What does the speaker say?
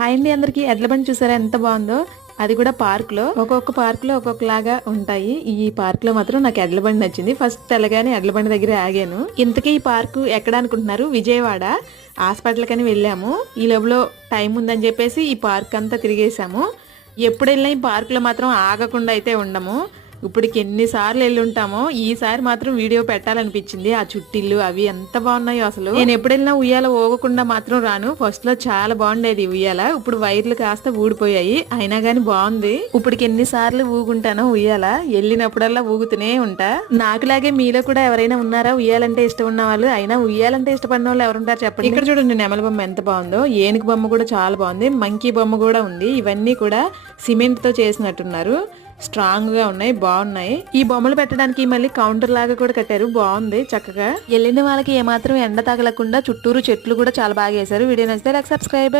Hi అండి అందరికి. ఎడ్ల బండి చూసారా? ఎంత బాగుందో. అది కూడా పార్క్లో ఒక్కొక్క పార్క్లో ఒక్కొక్కలాగా ఉంటాయి. ఈ పార్క్లో మాత్రం నాకు ఎడ్ల బండి నచ్చింది. ఫస్ట్ తెల్లగానే ఎడ్ల బండి దగ్గర ఆగాను. ఇంతకీ ఈ పార్క్ ఎక్కడ అనుకుంటున్నారు? విజయవాడ. హాస్పిటల్ కని వెళ్ళాము. ఈ లోపల టైం ఉందని చెప్పేసి ఈ పార్క్ అంతా తిరిగేసాము. ఎప్పుడు వెళ్ళినా ఈ పార్క్లో మాత్రం ఆగకుండా అయితే ఉండము. ఇప్పటికి ఎన్నిసార్లు వెళ్ళి ఉంటామో ఈసారి మాత్రం వీడియో పెట్టాలనిపించింది. ఆ చుట్టిల్లు అవి ఎంత బాగున్నాయో అసలు. నేను ఎప్పుడెళ్ళినా ఉయ్యాల ఓగకుండా మాత్రం రాను. ఫస్ట్లో చాలా బాగుండేది ఈ ఉయ్యాల. ఇప్పుడు వైర్లు కాస్త ఊడిపోయాయి. అయినా గానీ బాగుంది. ఇప్పటికి ఎన్నిసార్లు ఊగుంటానో ఉయ్యాల. వెళ్ళినప్పుడల్లా ఊగుతూనే ఉంటా. నాకులాగే మీలో కూడా ఎవరైనా ఉన్నారా? ఉయ్యాలంటే ఇష్టం ఉన్న వాళ్ళు. అయినా ఉయ్యాలంటే ఇష్టపడిన వాళ్ళు ఎవరుంటారు చెప్పండి. ఇక్కడ చూడండి నెమల బొమ్మ ఎంత బాగుందో. ఏనుగు బొమ్మ కూడా చాలా బాగుంది. మంకీ బొమ్మ కూడా ఉంది. ఇవన్నీ కూడా సిమెంట్తో చేసినట్టున్నారు. స్ట్రాంగ్గా ఉన్నాయి బాగున్నాయి. ఈ బొమ్మలు పెట్టడానికి మళ్ళీ కౌంటర్ లాగా కూడా కట్టారు. బాగుంది చక్కగా. వెళ్ళిన వాళ్ళకి ఏమాత్రం ఎండ తగలకుండా చుట్టూరు చెట్లు కూడా చాలా బాగా వేశారు. వీడియో నచ్చితే లైక్ సబ్స్క్రైబ్